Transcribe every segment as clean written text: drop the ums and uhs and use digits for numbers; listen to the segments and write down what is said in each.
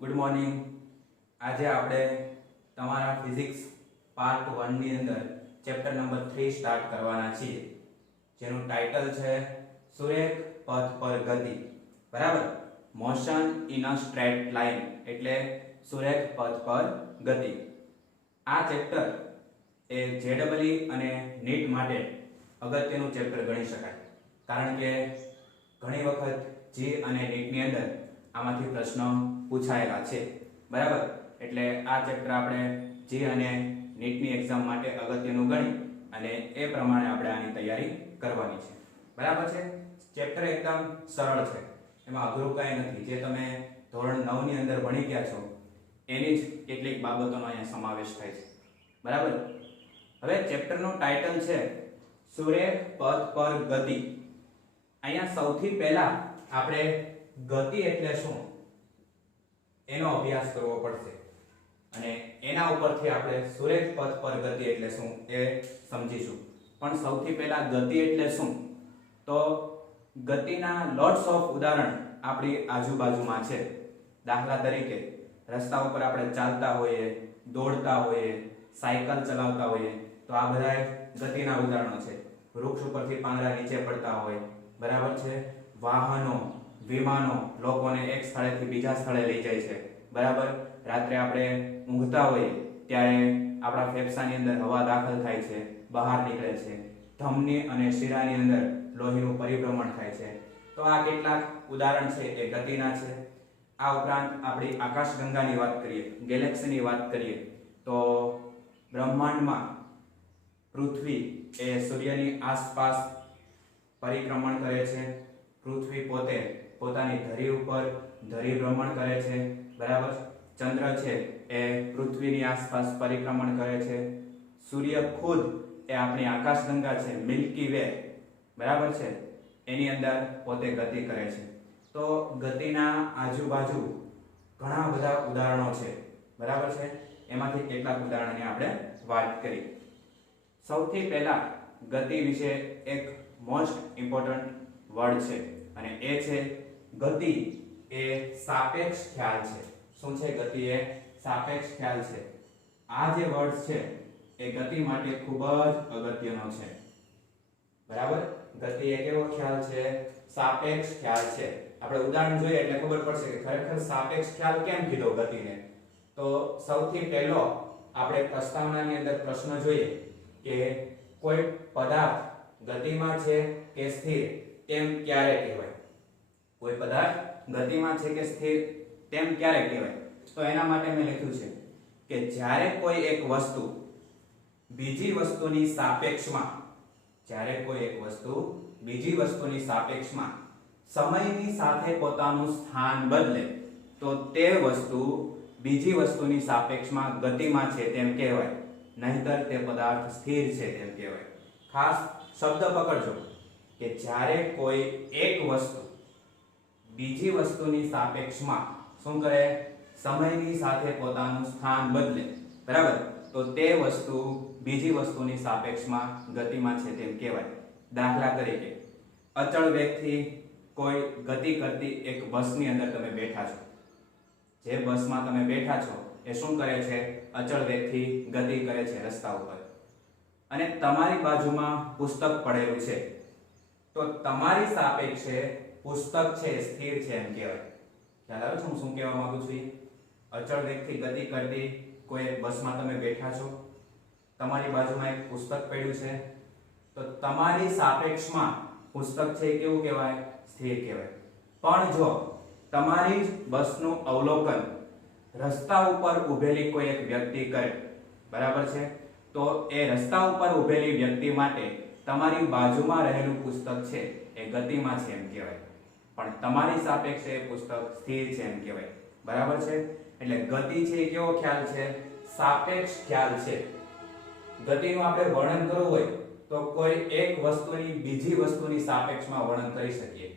Good morning. આજે આપણે તમારા ફિઝિક્સ પાર્ટ 1 ની અંદર ચેપ્ટર નંબર 3 સ્ટાર્ટ કરવાના છીએ, જેનું ટાઇટલ છે સુરેખ પથ પર ગતિ. બરાબર, motion in a straight line એટલે સુરેખ પથ પર ગતિ. આ ચેપ્ટર એ જેડબલઈ અને નીટ માટે અગત્યનું ચેપ્ટર ગણી શકાય, કારણ કે ઘણી વખત જી અને નીટની અંદર આમાંથી પ્રશ્નો પૂછાયેલા છે. બરાબર, એટલે આ ચેપ્ટર આપણે જી અને નીટની એક્ઝામ માટે અગત્યનું ગણી અને એ પ્રમાણે આપણે આની તૈયારી કરવાની છે. બરાબર છે. ચેપ્ટર એકદમ સરળ છે, એમાં અઘરું કાંઈ નથી. જે તમે ધોરણ 9 ની અંદર ભણી ગયા છો એની જ કેટલીક બાબતોનો અહીંયા સમાવેશ થાય છે. બરાબર. હવે ચેપ્ટરનું ટાઇટલ છે સુરેખ પથ પર ગતિ. અહીંયા સૌથી પહેલા આપણે ગતિ એટલે શું એનો અભ્યાસ કરવો પડશે અને એના ઉપરથી આપણે સુરેખ પથ પર ગતિ એટલે શું એ સમજીશું. પણ સૌથી પહેલા ગતિ એટલે શું, તો ગતિના લોટ્સ ઓફ ઉદાહરણ આપણી આજુબાજુમાં છે. દાખલા તરીકે રસ્તા ઉપર આપણે ચાલતા હોઈએ, દોડતા હોઈએ, સાયકલ ચલાવતા હોઈએ, તો આ બધા ગતિના ઉદાહરણો છે. વૃક્ષ ઉપરથી પાંદડા નીચે પડતા હોય, બરાબર છે. વાહનો, વિમાનો લોકોને એક સ્થળેથી બીજા સ્થળે લઈ જાય છે. બરાબર. રાત્રે આપણે ઊંઘતા હોઈએ ત્યારે આપણા ફેફસાની અંદર હવા દાખલ થાય છે, બહાર નીકળે છે. ધમની અને શિરાની અંદર લોહીનું પરિભ્રમણ થાય છે. તો આ કેટલાક ઉદાહરણ છે એ ગતિના છે. આ ઉપરાંત આપણી આકાશગંગાની વાત કરીએ, ગેલેક્સીની વાત કરીએ, તો બ્રહ્માંડમાં પૃથ્વી એ સૂર્યની આસપાસ પરિક્રમણ કરે છે. પૃથ્વી પોતે પોતાની ધરી ઉપર ધરી ભ્રમણ કરે છે. બરાબર. ચંદ્ર છે એ પૃથ્વીની આસપાસ પરિક્રમણ કરે છે. સૂર્ય ખુદ એ આપણી આકાશગંગા છે, મિલ્કી વે, બરાબર છે, એની અંદર પોતે ગતિ કરે છે. તો ગતિના આજુબાજુ ઘણા બધા ઉદાહરણો છે. બરાબર છે. એમાંથી કેટલાક ઉદાહરણોની આપણે વાત કરી. સૌથી પહેલા ગતિ વિશે એક મોસ્ટ ઇમ્પોર્ટન્ટ વર્ડ છે અને એ છે ગતિ એ સાપેક્ષ ખ્યાલ છે. શું છે? ગતિ એ સાપેક્ષ ખ્યાલ છે. આ જે વર્ડ છે એ ગતિ માટે ખૂબ જ અગત્યનો છે. બરાબર. ગતિ એ કેવો ખ્યાલ છે? સાપેક્ષ ખ્યાલ છે. આપણે ઉદાહરણ જોઈએ એટલે ખબર પડશે કે ખરેખર સાપેક્ષ ખ્યાલ કેમ કીધો ગતિને. તો સૌથી પહેલો આપણે પ્રસ્તાવનાની અંદર પ્રશ્ન જોઈએ કે કોઈ પદાર્થ ગતિમાં છે કે સ્થિર તેમ ક્યારે કહેવાય. કોઈ પદાર્થ ગતિમાં છે કે સ્થિર તેમ ક્યારે કહેવાય. તો એના માટે મેં લખ્યું છે કે જ્યારે કોઈ એક વસ્તુ બીજી વસ્તુની સાપેક્ષમાં, જ્યારે કોઈ એક વસ્તુ બીજી વસ્તુની સાપેક્ષમાં સમયની સાથે પોતાનું સ્થાન બદલે તો તે વસ્તુ બીજી વસ્તુની સાપેક્ષમાં ગતિમાં છે તેમ કહેવાય, નહીંતર તે પદાર્થ સ્થિર છે તેમ કહેવાય. ખાસ શબ્દ પકડજો કે જ્યારે કોઈ એક વસ્તુ બીજી વસ્તુની સાપેક્ષમાં શું કરે? સમયની સાથે પોતાનું સ્થાન બદલે, બરાબર, તો તે વસ્તુ બીજી વસ્તુની સાપેક્ષમાં ગતિમાં છે તેમ કહેવાય. દાખલા તરીકે અચળ વેગથી કોઈ ગતિ કરતી એક બસની અંદર તમે બેઠા છો. જે બસમાં તમે બેઠા છો એ શું કરે છે? અચળ વેગથી ગતિ કરે છે રસ્તા ઉપર. અને તમારી બાજુમાં પુસ્તક પડેલું છે, તો તમારી સાપેક્ષે પુસ્તક છે સ્થિર છે એમ કહેવાય. ખ્યાલ આવે છે હું શું કહેવા માંગુ છું? અચળ વેગથી ગતિ કરતી કોઈ એક બસમાં તમે બેઠા છો, તમારી બાજુમાં એક પુસ્તક પડ્યું છે, તો તમારી સાપેક્ષમાં પુસ્તક છે એ કેવું કહેવાય? સ્થિર કહેવાય. પણ જો તમારી જ બસનું અવલોકન રસ્તા ઉપર ઊભેલી કોઈ એક વ્યક્તિ કરે, બરાબર છે, તો એ રસ્તા ઉપર ઊભેલી વ્યક્તિ માટે તમારી બાજુમાં રહેલું પુસ્તક છે એ ગતિમાં છે એમ કહેવાય, પણ તમારી સાપેક્ષે એ પુસ્તક સ્થિર છે એમ કહેવાય. બરાબર છે. એટલે ગતિ છે એ કેવો ખ્યાલ છે? સાપેક્ષ ખ્યાલ છે. ગતિનું આપણે વર્ણન કરવું હોય તો કોઈ એક વસ્તુની બીજી વસ્તુની સાપેક્ષમાં વર્ણન કરી શકીએ.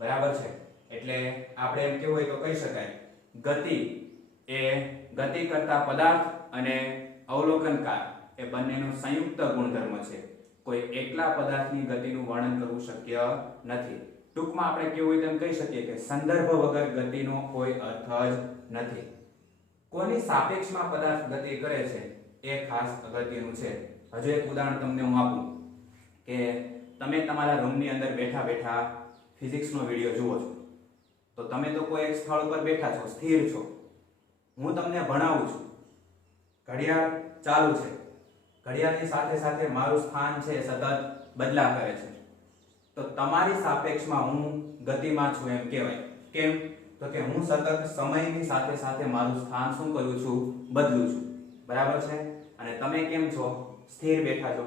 બરાબર છે. એટલે આપણે એમ કેવું હોય તો કહી શકાય ગતિ એ ગતિ કરતા પદાર્થ અને અવલોકનકાર એ બંનેનો સંયુક્ત ગુણધર્મ છે. કોઈ એકલા પદાર્થની ગતિનું વર્ણન કરવું શક્ય નથી. ટૂંકમાં આપણે કેવું હોય તેમ કહી શકીએ કે સંદર્ભ વગર ગતિનો કોઈ અર્થ જ નથી. કોની સાપેક્ષમાં પદાર્થ ગતિ કરે છે એ ખાસ અગત્યનું છે. હજુ એક ઉદાહરણ તમને હું આપું કે તમે તમારા રૂમની અંદર બેઠા બેઠા ફિઝિક્સનો વિડિયો જુઓ છો, તો તમે તો કોઈ એક સ્થળ પર બેઠા છો, સ્થિર છો. હું તમને ભણાવું છું, ઘડિયાળ ચાલુ છે, ઘડિયાળની સાથે સાથે મારું સ્થાન છે સતત બદલા કરે છે, તો તમારી સાપેક્ષમાં હું ગતિમાં છું એમ કહેવાય. કેમ? તો કે હું સતત સમયની સાથે સાથે મારું સ્થાન શું કરું છું? બદલું છું. બરાબર છે? અને તમે કેમ છો? સ્થિર બેઠા છો,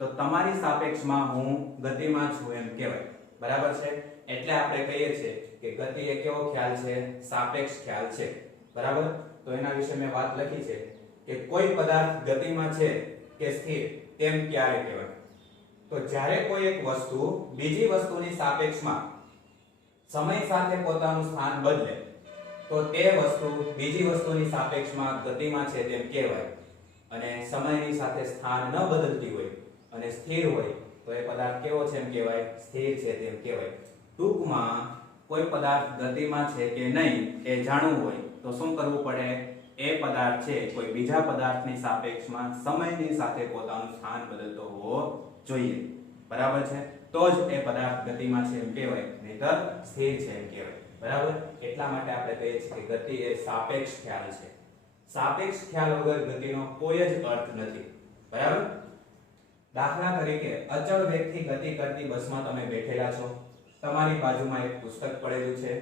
તો તમારી સાપેક્ષમાં હું ગતિમાં છું એમ કહેવાય. બરાબર છે? એટલે આપણે કહીએ છીએ કે ગતિ એ કેવો ખ્યાલ છે? સાપેક્ષ ખ્યાલ છે. બરાબર? તો એના વિશે મેં વાત લખી છે કે કોઈ પદાર્થ ગતિમાં છે કે સ્થિર તેમ ક્યારે કહેવાય? તો જ્યારે કોઈ એક વસ્તુ બીજી વસ્તુની સાપેક્ષમાં સમય સાથે પોતાનું સ્થાન બદલે તો તે વસ્તુ બીજી વસ્તુની સાપેક્ષમાં ગતિમાં છે તેમ કહેવાય. અને સમયની સાથે સ્થાન ન બદલતી હોય અને સ્થિર હોય તો એ પદાર્થ કેવો છે એમ કહેવાય? સ્થિર છે તેમ કહેવાય. ટૂંકમાં કોઈ પદાર્થ ગતિમાં છે કે નહીં એ જાણવું હોય તો શું કરવું પડે? એ પદાર્થ છે કોઈ બીજા પદાર્થની સાપેક્ષમાં સમયની સાથે પોતાનું સ્થાન બદલતો હોવો જોઈએ. બરાબર છે? તો જ એ પદાર્થ ગતિમાં છે એમ કહેવાય, નહીતર સ્થિર છે એમ કહેવાય. બરાબર? એટલા માટે આપણે કહીએ છીએ કે ગતિ એ સાપેક્ષ ખ્યાલ છે. સાપેક્ષ ખ્યાલ વગર ગતિનો કોઈ જ અર્થ નથી. બરાબર? દાખલા તરીકે અચળ વેગથી ગતિ કરતી બસમાં તમે બેઠેલા છો, તમારી બાજુમાં એક પુસ્તક પડેલું છે,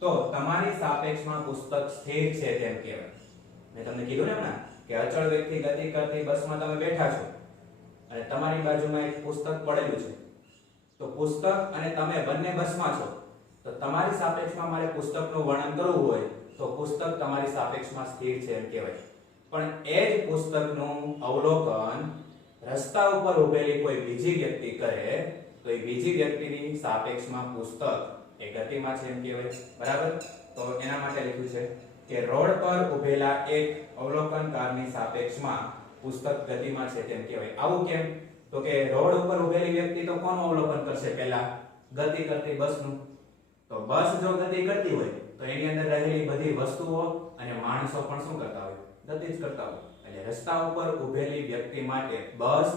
તો તમારી સાપેક્ષમાં પુસ્તક સ્થિર છે તેમ કહેવાય. મેં તમને કીધું ને હમણાં કે અચળ વેગથી ગતિ કરતી બસમાં તમે બેઠા છો અને તમારી બાજુમાં એક પુસ્તક પડેલું છે, તો પુસ્તક અને તમે બંને બસમાં છો, તો તમારી સાપેક્ષમાં મારે પુસ્તકનું વર્ણન કરવું હોય તો પુસ્તક તમારી સાપેક્ષમાં સ્થિર છે એમ કહેવાય. પણ એ જ પુસ્તકનું અવલોકન રસ્તા ઉપર ઊભેલી કોઈ બીજી વ્યક્તિ કરે તો એ બીજી વ્યક્તિની સાપેક્ષમાં પુસ્તક એ ગતિમાં છે એમ કહેવાય. બરાબર? તો એના માટે લખ્યું છે કે રોડ પર ઊભેલા એક અવલોકનકારની સાપેક્ષમાં પુસ્તક ગતિમાં છે તેમ કહેવાય. આવું કેમ? તો કે રોડ ઉપર ઊભેલી વ્યક્તિ તો કોનું અવલોકન કરશે? પહેલા ગતિ કરતી બસનું. તો બસ જો ગતિ કરતી હોય તો એની અંદર રહેલી બધી વસ્તુઓ અને માણસો પણ શું કરતા હોય? ગતિ જ કરતા હોય. એટલે રસ્તા ઉપર ઊભેલી વ્યક્તિ માટે બસ,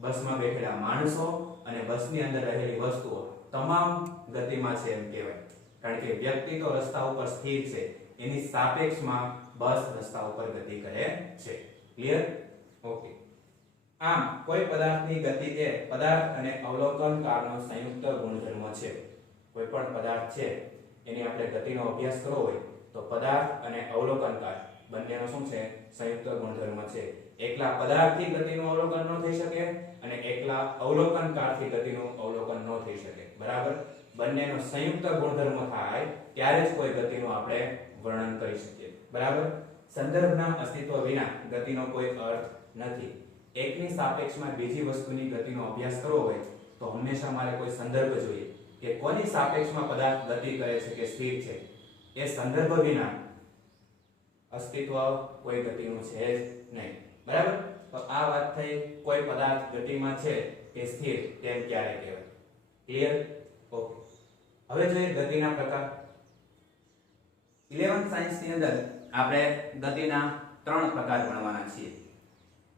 બસમાં બેઠેલા માણસો અને બસની અંદર રહેલી વસ્તુઓ તમામ ગતિમાં છે એમ કહેવાય. કારણ કે વ્યક્તિ તો રસ્તા ઉપર સ્થિર છે, એની સાપેક્ષમાં બસ રસ્તા ઉપર ગતિ કરે છે. ક્લિયર? ઓકે. આમ કોઈ પદાર્થની ગતિ એ પદાર્થ અને અવલોકનકારનો સંયુક્ત ગુણધર્મ છે. કોઈ પણ પદાર્થ છે એની આપણે ગતિનો અભ્યાસ કરવો હોય તો પદાર્થ અને અવલોકનકાર બંનેનો શું છે? સંયુક્ત ગુણધર્મ છે. એકલા પદાર્થથી ગતિનું અવલોકન ન થઈ શકે અને એકલા અવલોકનકારથી ગતિનું અવલોકન ન થઈ શકે. બરાબર? બંનેનો સંયુક્ત ગુણધર્મ થાય ત્યારે જ કોઈ ગતિનું આપણે વર્ણન કરી શકીએ. બરાબર? સંદર્ભના અસ્તિત્વ વિના ગતિનો કોઈ અર્થ નથી. એકની સાપેક્ષમાં બીજી વસ્તુની ગતિનો અભ્યાસ કરવો હોય તો હંમેશા મારે કોઈ સંદર્ભ જોઈએ કે કોની સાપેક્ષમાં પદાર્થ ગતિ કરે છે કે સ્થિર છે. એ સંદર્ભ વિના અસ્તિત્વ કોઈ ગતિનું છે જ નહીં. બરાબર? તો આ વાત થઈ કોઈ પદાર્થ ગતિમાં છે કે સ્થિર તેમ ક્યારે કહેવાય. ક્લિયર? ઓકે. હવે જોઈએ ગતિના પ્રકાર. 11th સાયન્સ ની અંદર આપણે ગતિના 3 પ્રકાર ભણવાના છીએ.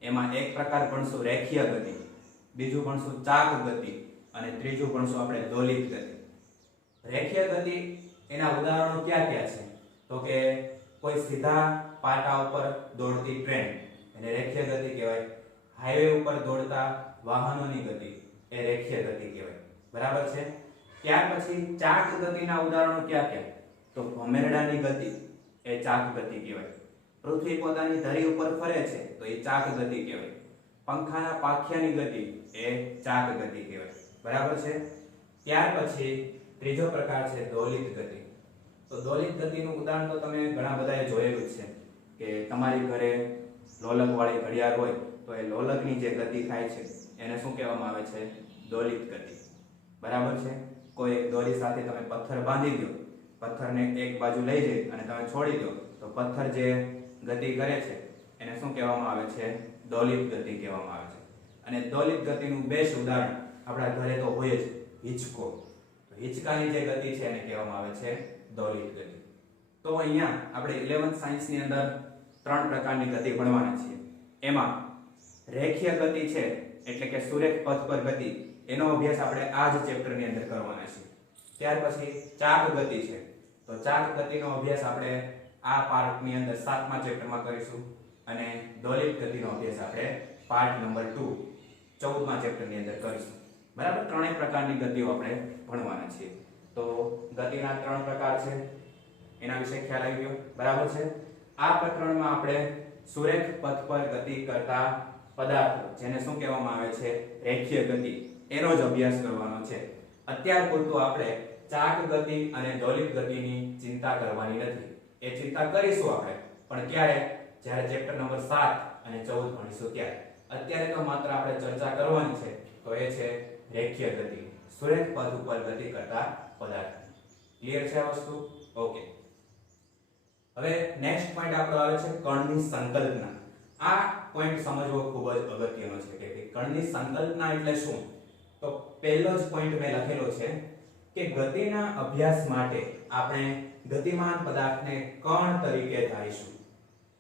એમાં એક પ્રકાર ભણશું રેખીય ગતિ, બીજું ભણશું ચાક ગતિ અને ત્રીજું ભણશું આપણે દોલિત ગતિ. રેખીય ગતિ એના ઉદાહરણો ક્યાં ક્યાં છે? તો કે કોઈ સીધા પાટા ઉપર દોડતી ટ્રેન એને રેખીય ગતિ કહેવાય. હાઈવે ઉપર દોડતા વાહનોની ગતિ એ રેખીય ગતિ કહેવાય. બરાબર છે? ત્યાર પછી ચાક ગતિના ઉદાહરણો ક્યાં ક્યાં? તો ભમરડાની ગતિ એ ચાક ગતિ કહેવાય. પૃથ્વી પોતાની ધરી ઉપર ફરે છે તો એ ચાક ગતિ કહેવાય. પંખાના પાંખિયાની ગતિ એ ચાક ગતિ કહેવાય. બરાબર છે? ત્યાર પછી ત્રીજો પ્રકાર છે દોલિત ગતિ. તો દોલિત ગતિનું ઉદાહરણ તો તમે ઘણા બધાએ જોયેલું છે કે તમારી ઘરે લોલક વાળી ઘડિયાળ હોય તો એ લોલકની જે ગતિ થાય છે એને શું કહેવામાં આવે છે? દોલિત ગતિ. બરાબર છે? કોઈ એક દોરી સાથે તમે પથ્થર બાંધી દો, પથ્થરને એક બાજુ લઈ જઈ અને તમે છોડી દો તો પથ્થર જે ગતિ કરે છે એને શું કહેવામાં આવે છે? દોલિત ગતિ કહેવામાં આવે છે. અને દોલિત ગતિનું બેસ્ટ ઉદાહરણ આપણા ઘરે તો હોય જ હિંચકો. હિંચકાની જે ગતિ છે એને કહેવામાં આવે છે દોલિત ગતિ. તો અહીંયા આપણે 11th સાયન્સ ની અંદર 3 પ્રકારની ગતિ ભણવાના છીએ. એમાં રેખીય ગતિ છે એટલે કે સુરેખ પથ પર ગતિ, એનો અભ્યાસ આપણે આ જ ચેપ્ટર ની અંદર કરવાના છે. ત્યાર પછી ચાક ગતિ છે, તો ચાક ગતિનો અભ્યાસ આપણે આ પાર્ટ ની અંદર 7મા ચેપ્ટરમાં કરીશું અને દોલિત ગતિનો અભ્યાસ આપણે પાર્ટ નંબર 2 14મા ચેપ્ટર ની અંદર કરીશું. બરાબર, ત્રણેય પ્રકારની ગતિઓ આપણે ભણવાના છીએ. તો ગતિના 3 પ્રકાર છે, એના વિશે ખ્યાલ આવી ગયો. બરાબર છે. આ પ્રકરણમાં આપણે સુરેખ પથ પર ગતિ કરતા પદાર્થો, જેને શું કહેવામાં આવે છે રેખીય ગતિ, એનો જ અભ્યાસ કરવાનો છે. અત્યાર પૂરતું આપણે ચાક ગતિ અને દોલિત ગતિની ચિંતા કરવાની નથી. એ ચિંતા કરીશું આપણે, પણ ક્યારે? જ્યારે ચેપ્ટર નંબર 7 અને 14 ભણીશું ત્યારે. અત્યારે તો માત્ર આપણે ચર્ચા કરવાની છે, તો એ છે રેખીય ગતિ, સુરેખ પથ ઉપર ગતિ કરતા પદાર્થ. ક્લિયર છે આ વસ્તુ? ઓકે. હવે નેક્સ્ટ પોઈન્ટ આપણો આવે છે કણની સંકલ્પના. આ પોઈન્ટ સમજવો ખૂબ જ અગત્યનો છે કે કણની સંકલ્પના એટલે શું. તો પહેલો જ પોઈન્ટ મેં લખેલો છે કે ગતિના અભ્યાસ માટે આપણે ગતિમાન પદાર્થને કણ તરીકે ધારીશું.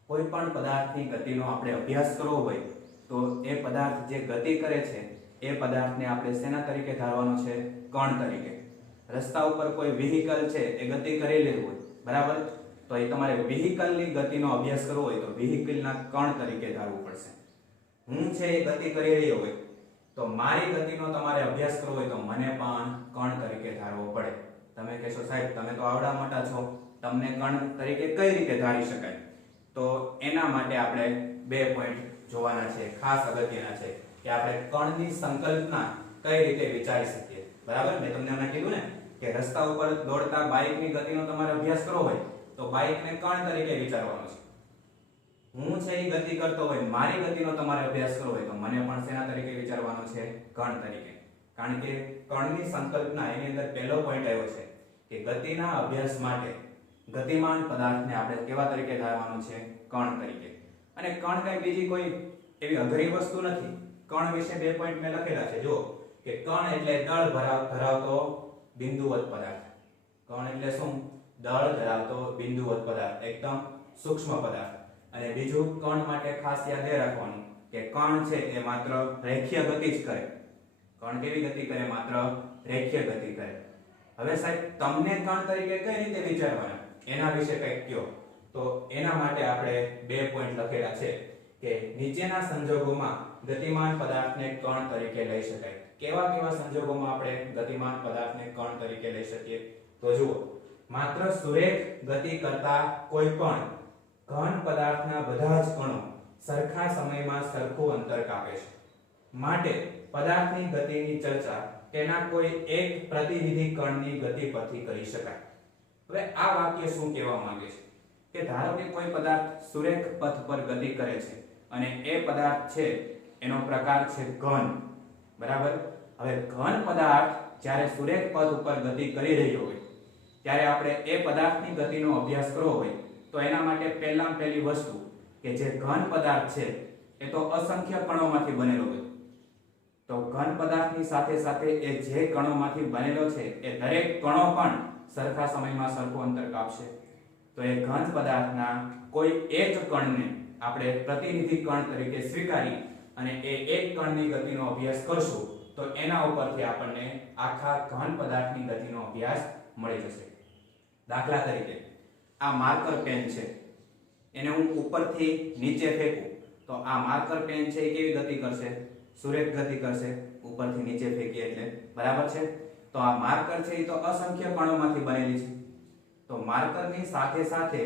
કોઈ પણ પદાર્થની ગતિનો આપણે અભ્યાસ કરવો હોય તો એ પદાર્થ જે ગતિ કરે છે એ પદાર્થને આપણે શેના તરીકે ધારવાનો છે? કણ તરીકે. રસ્તા ઉપર કોઈ વ્હીકલ છે એ ગતિ કરી રહ્યું હોય, બરાબર, તો એ તમારે વ્હીકલની ગતિનો અભ્યાસ કરવો હોય તો વ્હીકલના કણ તરીકે ધારવું પડશે. હું છે એ ગતિ કરી રહ્યો હોય તો મારી ગતિનો તમારે અભ્યાસ કરવો હોય તો મને પણ કણ તરીકે ધારવો પડે. તમે કહેશો સાહેબ તમે તો આવડા મોટા છો, તમને કણ તરીકે કઈ રીતે ધારી શકાય? તો એના માટે આપણે 2 પોઈન્ટ જોવાના છે, ખાસ અગત્યના છે કે આપણે કણની સંકલ્પના કઈ રીતે વિચારી શકીએ. બરાબર, મેં તમને હમણાં કીધું ને કે રસ્તા ઉપર દોડતા બાઇકની ગતિનો તમારે અભ્યાસ કરવો હોય તો બાઇકને કણ તરીકે વિચારવાનો છે. હું છે એ ગતિ કરતો હોય, મારી ગતિનો તમારે અભ્યાસ કરવો હોય તો મને પણ શેના તરીકે વિચારવાનો છે? કણ તરીકે. કારણ કે કણની સંકલ્પના એની અંદર પહેલો પોઈન્ટ આવ્યો છે કે ગતિના અભ્યાસ માટે ગતિમાન પદાર્થને આપણે કેવા તરીકે ધારવાનો છે? કણ તરીકે. અને કણ કઈ બીજી કોઈ એવી અઘરી વસ્તુ નથી. કણ વિશે 2 પોઈન્ટ મેં લખેલા છે. જો કે કણ એટલે દળ ધરાવતો બિંદુવત પદાર્થ. કણ એટલે શું? દળ ધરાવતો બિંદુવત પદાર્થ, એકદમ સૂક્ષ્મ પદાર્થ. અને બીજું કણ માટે ખાસ યાદ રાખવાનું કે કણ છે એ માત્ર રેખીય ગતિ જ કરે. કણ કેવી ગતિ કરે? માત્ર રેખીય ગતિ કરે. હવે સાહેબ તમને કણ તરીકે કઈ રીતે વિચારવાના એના વિશે કંઈક કહો. તો એના માટે આપણે 2 પોઈન્ટ લખેલા છે કે નીચેના સંજોગોમાં ગતિમાન પદાર્થને કણ તરીકે લઈ શકાય. કેવા કેવા સંજોગોમાં આપણે ગતિમાન પદાર્થને કણ તરીકે લઈ શકીએ? તો જુઓ, માત્ર સુરેખ ગતિ કરતા કોઈ પણ ઘન પદાર્થના બધા જ કણો સરખા સમયમાં સરખું અંતર કાપે છે. માટે પદાર્થની ગતિની ચર્ચા તેના કોઈ એક પ્રતિનિધિ કણની ગતિ પરથી કરી શકાય. હવે આ વાક્ય શું કહેવા માંગે છે કે ધારો કે કોઈ પદાર્થ સુરેખ પથ પર ગતિ કરે છે અને એ પદાર્થ છે એનો પ્રકાર છે ઘન. બરાબર, હવે ઘન પદાર્થ જ્યારે સુરેખ પથ ઉપર ગતિ કરી રહ્યો હોય ત્યારે આપણે એ પદાર્થની ગતિનો અભ્યાસ કરવો હોય તો એના માટે પહેલામાં પહેલી વસ્તુ કે જે ઘન પદાર્થ છે એ તો અસંખ્ય કણોમાંથી બનેલો હોય. તો ઘન પદાર્થની સાથે સાથે એ જે કણોમાંથી બનેલો છે એ દરેક કણો પણ સરખા સમયમાં સરખું અંતર કાપશે. તો એ ઘન પદાર્થના કોઈ એક કણને આપણે પ્રતિનિધિ કણ તરીકે સ્વીકારી અને એ એક કણની ગતિનો અભ્યાસ કરશું તો એના ઉપરથી આપણને આખા ઘન પદાર્થની ગતિનો અભ્યાસ મળી જશે. દાખલા તરીકે આ માર્કર પેન છે, એને હું ઉપરથી નીચે ફેંકું તો આ માર્કર પેન છે એ કેવી ગતિ કરશે? સુરેખ ગતિ કરશે, ઉપરથી નીચે ફેંકીએ એટલે. બરાબર છે. તો આ માર્કર છે એ તો અસંખ્ય કણોમાંથી બનેલી છે. તો માર્કરની સાથે સાથે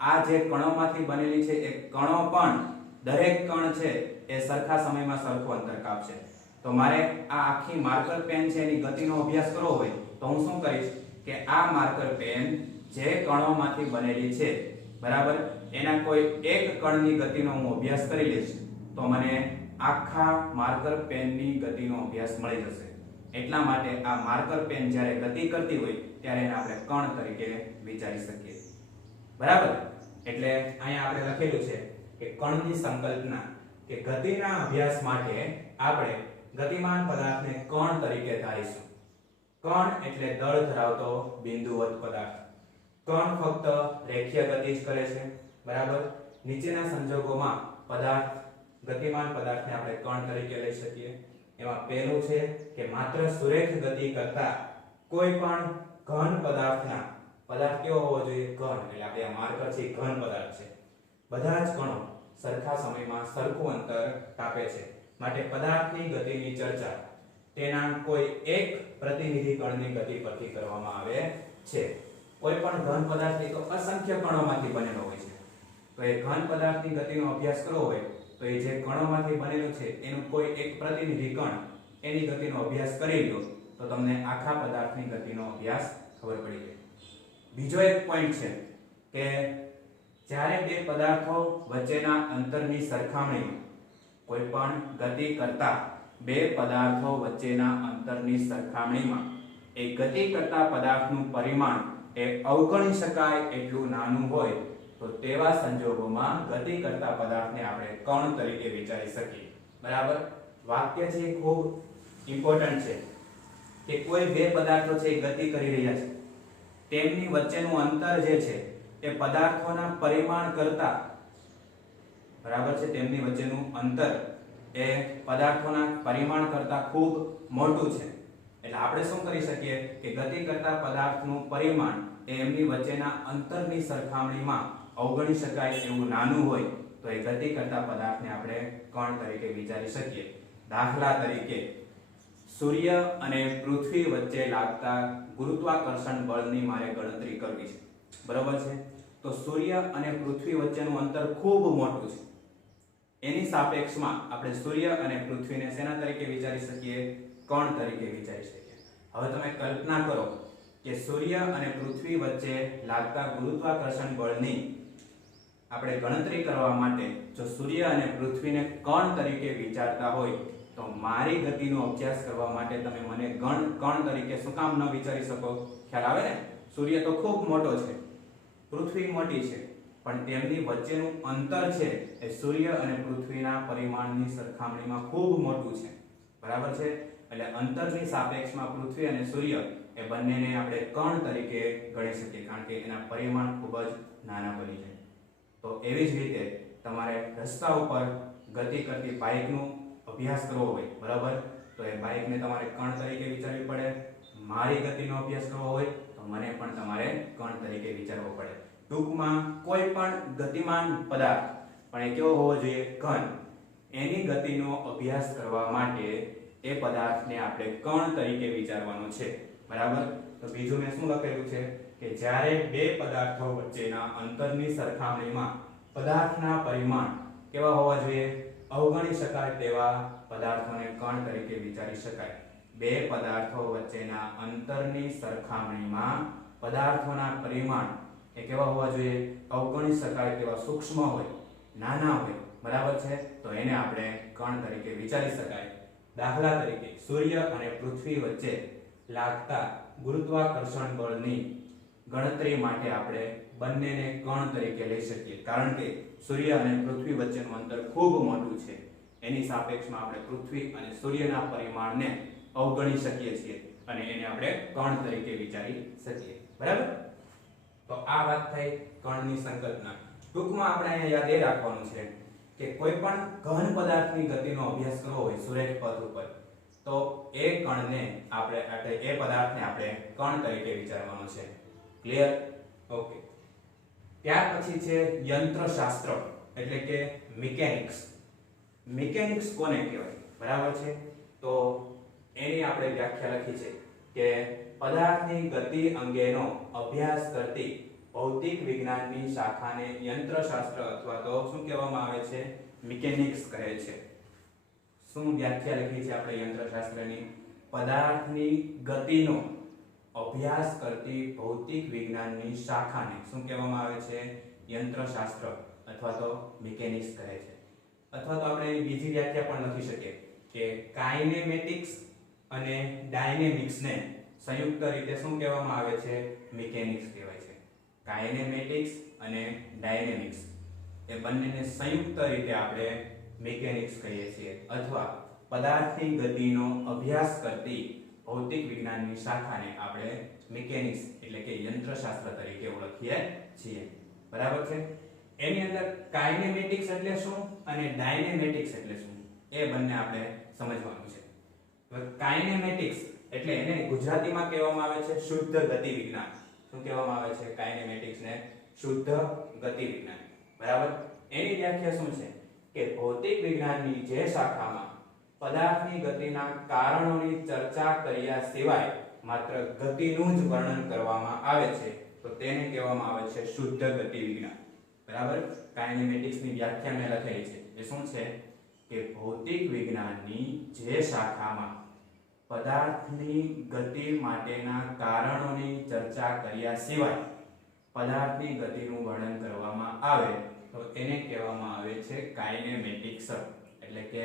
આ જે કણોમાંથી બનેલી છે એ કણો પણ દરેક કણ છે એ સરખા સમયમાં સરખું અંતર કાપશે. તો મારે આ આખી માર્કર પેન છે એની ગતિનો અભ્યાસ કરવો હોય તો હું શું કરીશ કે આ માર્કર પેન જે કણોમાંથી બનેલી છે, બરાબર, એના કોઈ એક કણની ગતિનો હું અભ્યાસ કરી લઈશ તો મને આખા માર્કર પેનની ગતિનો અભ્યાસ મળી જશે. એટલા માટે આ માર્કર પેન જ્યારે ગતિ કરતી હોય ત્યારે એને આપણે કણ તરીકે વિચારી શકીએ. બરાબર, એટલે અહીંયા આપણે લખેલું છે કે કણની સંકલ્પના કે ગતિના અભ્યાસ માટે આપણે ગતિમાન પદાર્થને કણ તરીકે ધારીશું. કણ એટલે દળ ધરાવતો બિંદુવત પદાર્થ. કણ ફક્ત રેખીય ગતિ જ કરે છે, બરાબર. નીચેના સંજોગોમાં પદાર્થ ગતિમાન પદાર્થને આપણે કણ તરીકે લઈ શકીએ. એમાં પહેલું છે કે માત્ર સુરેખ ગતિ કરતા કોઈ પણ ઘન પદાર્થના, પદાર્થ કેવો હોવો જોઈએ? ઘન. એટલે આપણે આ માર્કર છે ઘન પદાર્થ છે. બધા જ કણો સરખા સમયમાં સરખું અંતર કાપે છે. માટે પદાર્થની ગતિની ચર્ચા તેના કોઈ એક પ્રતિનિધિ કણની ગતિ પરથી કરવામાં આવે છે. કોઈ પણ ઘન પદાર્થ તો અસંખ્ય કણોમાંથી બનેલો હોય છે. તો એ ઘન પદાર્થની ગતિનો અભ્યાસ કરવો હોય તો એ જે કણોમાંથી બનેલું છે એનું કોઈ એક પ્રતિનિધિ કણ એની ગતિનો અભ્યાસ કરી લો તો તમને આખા પદાર્થની ગતિનો અભ્યાસ ખબર પડી જાય. બીજો એક પોઈન્ટ છે કે જ્યારે બે પદાર્થો વચ્ચેના અંતરની સરખામણીમાં કોઈ પણ ગતિ કરતા બે પદાર્થો વચ્ચેના અંતરની સરખામણીમાં એ ગતિ કરતા પદાર્થનું પરિમાણ એ અવગણી શકાય એટલું નાનું હોય તો તેવા સંજોગોમાં ગતિ કરતા પદાર્થને આપણે કણ તરીકે વિચારી શકીએ. બરાબર. વાક્ય છે ખૂબ ઇમ્પોર્ટન્ટ છે કે કોઈ બે પદાર્થો છે ગતિ કરી રહ્યા છે, તેમની વચ્ચેનું અંતર જે છે એ પદાર્થોના પરિમાણ કરતા, બરાબર છે, તેમની વચ્ચેનું અંતર એ પદાર્થોના પરિમાણ કરતા ખૂબ મોટું છે. એટલે આપણે શું કરી શકીએ કે ગતિ કરતા પદાર્થનું પરિમાણ એ એમની વચ્ચેના અંતરની સરખામણીમાં અવગણી શકાય એવું નાનું હોય તો એ ગતિ કરતા પદાર્થને આપણે કણ તરીકે વિચારી શકીએ. દાખલા તરીકે સૂર્ય અને પૃથ્વી વચ્ચે લાગતા ગુરુત્વાકર્ષણ બળની મારે ગણતરી કરવી છે, બરાબર છે. તો સૂર્ય અને પૃથ્વી વચ્ચેનું અંતર ખૂબ મોટું છે. એની સાપેક્ષમાં આપણે સૂર્ય અને પૃથ્વીને શેના તરીકે વિચારી શકીએ? કણ તરીકે વિચારી શકીએ. હવે તમે કલ્પના કરો કે સૂર્ય અને પૃથ્વી વચ્ચે લાગતા ગુરુત્વાકર્ષણ બળની આપણે ગણતરી કરવા માટે જો સૂર્ય અને પૃથ્વીને કણ તરીકે વિચારતા હોય તો મારી ગતિનો અભ્યાસ કરવા માટે તમે મને કણ તરીકે શું કામ ન વિચારી શકો? ખ્યાલ આવે ને? સૂર્ય તો ખૂબ મોટો છે, પૃથ્વી મોટી છે, પણ તેમની વચ્ચેનું અંતર છે એ સૂર્ય અને પૃથ્વીના પરિમાણની સરખામણીમાં ખૂબ મોટું છે, બરાબર છે. એટલે અંતરની સાપેક્ષમાં પૃથ્વી અને સૂર્ય એ બંનેને આપણે કણ તરીકે ગણી શકીએ કારણ કે એના પરિમાણ ખૂબ જ નાના બની જાય. તો એવી જ રીતે તમારે રસ્તા ઉપર ગતિ કરતી બાઇકનો અભ્યાસ કરવો હોય, બરાબર, તો એ બાઇકને તમારે કણ તરીકે વિચારવી પડે. મારી ગતિનો અભ્યાસ કરવો હોય તો મને પણ તમારે કણ તરીકે વિચારવો પડે. ટૂંકમાં કોઈ પણ ગતિમાન પદાર્થ પણ એ કેવો હોવો જોઈએ? ઘન. એની ગતિનો અભ્યાસ કરવા માટે એ પદાર્થને આપણે કણ તરીકે વિચારવાનો છે, બરાબર. તો બીજું મેં શું લખેલું છે કે જ્યારે બે પદાર્થો વચ્ચેના અંતરની સરખામણીમાં પદાર્થના પરિમાણ કેવા હોવા જોઈએ? અવગણી શકાય તેવા પદાર્થોને કણ તરીકે વિચારી શકાય. બે પદાર્થો વચ્ચેના અંતરની સરખામણીમાં પદાર્થોના પરિમાણ એ કેવા હોવા જોઈએ? અવગણી શકાય તેવા સૂક્ષ્મ હોય, નાના હોય, બરાબર છે. તો એને આપણે કણ તરીકે વિચારી શકાય. દાખલા તરીકે સૂર્ય અને પૃથ્વી વચ્ચે લાગતા ગુરુત્વાકર્ષણ બળની ગણતરી માટે આપણે બંનેને કણ તરીકે લઈ શકીએ કારણ કે સૂર્ય અને પૃથ્વી વચ્ચેનું અંતર ખૂબ મોટું છે. એની સાપેક્ષમાં આપણે પૃથ્વી અને સૂર્યના પરિમાણને અવગણી શકીએ છીએ અને એને આપણે કણ તરીકે વિચારી શકીએ, બરાબર. તો આ વાત થઈ કણની સંકલ્પના. ટૂંકમાં આપણે અહીંયા યાદ એ રાખવાનું છે કે કોઈ પણ ઘન પદાર્થની ગતિનો અભ્યાસ કરવો હોય સુરેખ પથ ઉપર તો એ કણને આપણે એ પદાર્થને આપણે કણ તરીકે વિચારવાનો છે. ક્લિયર? ઓકે. ત્યાર પછી છે યંત્રશાસ્ત્ર એટલે કે મિકેનિક્સ. મિકેનિક્સ કોને કહેવાય? બરાબર છે. તો એની આપણે વ્યાખ્યા લખી છે કે પદાર્થની ગતિ અંગેનો અભ્યાસ કરતી ભૌતિક વિજ્ઞાનની શાખાને યંત્રશાસ્ત્ર અથવા તો શું કહેવામાં આવે છે? મિકેનિક્સ કહે છે. શું વ્યાખ્યા લખી છે આપણે યંત્રશાસ્ત્રની? પદાર્થની ગતિનો અભ્યાસ કરતી ભૌતિક વિજ્ઞાનની શાખાને શું કહેવામાં આવે છે? યંત્રશાસ્ત્ર અથવા તો મિકેનિક્સ કહે છે. અથવા તો આપણે બીજી વ્યાખ્યા પણ લખી શકીએ કે કાઇનેમેટિક્સ અને ડાયનેમિક્સને સંયુક્ત રીતે શું કહેવામાં આવે છે? મિકેનિક્સ કહેવાય છે. કાઇનેમેટિક્સ અને ડાયનેમિક્સ એ બંનેને સંયુક્ત રીતે આપણે મિકેનિક્સ કહીએ છીએ અથવા પદાર્થની ગતિનો અભ્યાસ કરતી ભૌતિક વિજ્ઞાનની શાખાને આપણે મિકેનિક્સ એટલે કે યંત્રશાસ્ત્ર તરીકે ઓળખીએ છીએ. બરાબર છે. એની અંદર કાઇનેમેટિક્સ એટલે શું અને ડાયનેમેટિક્સ એટલે શું એ બંને આપણે સમજવાનું છે. હવે કાઇનેમેટિક્સ એટલે એને ગુજરાતીમાં કહેવામાં આવે છે શુદ્ધ ગતિ વિજ્ઞાન. શું કહેવામાં આવે છે? કાઇનેમેટિક્સ ને શુદ્ધ ગતિ વિજ્ઞાન. બરાબર. એની વ્યાખ્યા શું છે કે ભૌતિક વિજ્ઞાનની જે શાખામાં પદાર્થની ગતિના કારણોની ચર્ચા કર્યા સિવાય માત્ર ગતિનું જ વર્ણન કરવામાં આવે છે તો તેને કહેવામાં આવે છે શુદ્ધ ગતિ વિજ્ઞાન. બરાબર. કાઇનેમેટિક્સની વ્યાખ્યા મેં લખેલી છે. એ શું છે કે ભૌતિક વિજ્ઞાનની જે શાખામાં પદાર્થની ગતિ માટેના કારણોની ચર્ચા કર્યા સિવાય પદાર્થની ગતિનું વર્ણન કરવામાં આવે તો એને કહેવામાં આવે છે કાઇનેમેટિક્સ એટલે કે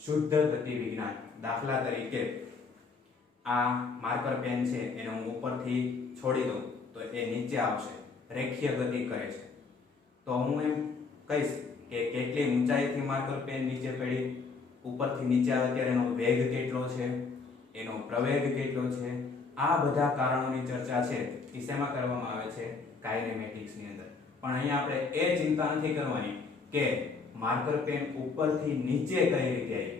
શુદ્ધ ગતિ વિજ્ઞાન. દાખલા તરીકે આ માર્કર પેન છે એને હું ઉપરથી છોડી દઉં તો એ નીચે આવશે, રેખીય ગતિ કરે છે. તો હું એમ કહીશ કે કેટલી ઊંચાઈથી માર્કર પેન નીચે પડી, ઉપરથી નીચે આવે ત્યારે એનો વેગ કેટલો છે, એનો પ્રવેગ કેટલો છે. આ બધા કારણોની ચર્ચા છે એ શેમાં કરવામાં આવે છે? કાઇનેમેટિક્સ ની અંદર. પણ અહીંયા આપણે એ ચિંતા નથી કરવાની કે માર્કર પેન ઉપરથી નીચે કઈ રીતે આવી.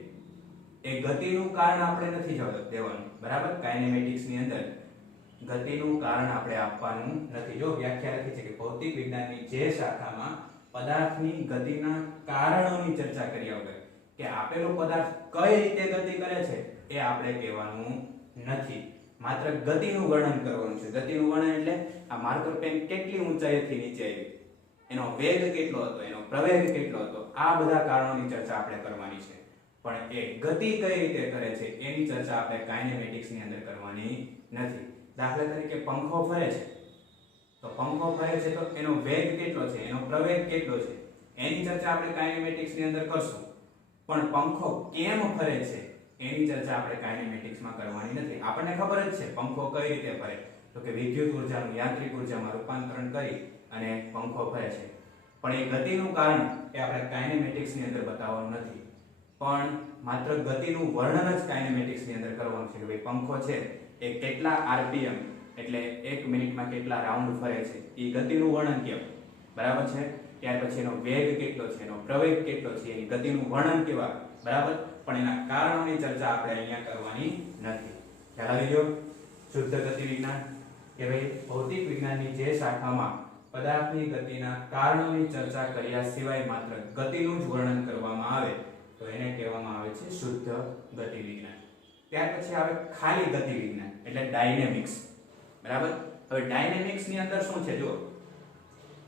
એ ગતિનું કારણ આપણે નથી દેવાનું. બરાબર. કાઇનેમેટિક્સ ની અંદર ગતિનું કારણ આપણે આપવાનું નથી. જો વ્યાખ્યા લખી છે કે ભૌતિક વિજ્ઞાનની જે શાખામાં પદાર્થની ગતિના કારણોની ચર્ચા કર્યા વગર કે આપેલો પદાર્થ કઈ રીતે ગતિ કરે છે એ આપણે કહેવાનું નથી. માત્ર ગતિનું વર્ણન કરવાનું છે. ગતિનું વર્ણન એટલે આ માર્કર પેન કેટલી ઊંચાઈથી નીચે આવી, એનો વેગ કેટલો હતો, એનો પ્રવેગ કેટલો હતો, આ બધા કારણોની ચર્ચા આપણે કરવાની છે. પણ એ ગતિ કઈ રીતે કરે છે એની ચર્ચા આપણે કાઇનેમેટિક્સ ની અંદર કરવાની નથી. દાખલા તરીકે પંખો ફરે છે તો પંખો ફરે છે તો એનો વેગ કેટલો છે, એનો પ્રવેગ કેટલો છે એની ચર્ચા આપણે કાઇનેમેટિક્સ ની અંદર કરશું. પણ પંખો કેમ ફરે છે એની ચર્ચા આપણે કાઇનેમેટિક્સમાં કરવાની નથી. આપણને ખબર જ છે પંખો કઈ રીતે ફરે, તો કે વિદ્યુત ઉર્જાનું યાંત્રિક ઉર્જામાં રૂપાંતરણ કરી અને પંખો ફરે છે. પણ એ ગતિનું કારણ એ આપણે કાઇનેમેટિક્સ ની અંદર બતાવવાનું નથી. પણ માત્ર ગતિનું વર્ણન જ કાઇનેમેટિક્સ ની અંદર કરવાનું છે કે ભાઈ પંખો છે એ કેટલા આરપીએમ એટલે 1 મિનિટમાં કેટલા રાઉન્ડ ફરે છે એ ગતિનું વર્ણન કેવું. બરાબર છે. ત્યાર પછી એનો વેગ કેટલો છે, એનો પ્રવેગ કેટલો છે, એની ગતિનું વર્ણન કેવા. બરાબર. પણ એના કારણોની ચર્ચા આપણે અહીંયા કરવાની નથી. ખ્યાલ આવી ગયો? શુદ્ધ ગતિ વિજ્ઞાન કે ભાઈ ભૌતિક વિજ્ઞાનની જે શાખામાં પદાર્થની ગતિના કારણોની ચર્ચા કર્યા સિવાય માત્ર ગતિનું જ વર્ણન કરવામાં આવે તો એને કહેવામાં આવે છે શુદ્ધ ગતિ વિજ્ઞાન. ત્યાર પછી આવે ખાલી ગતિ વિજ્ઞાન એટલે ડાયનેમિક્સ. બરાબર. હવે ડાયનેમિક્સ ની અંદર શું છે? જો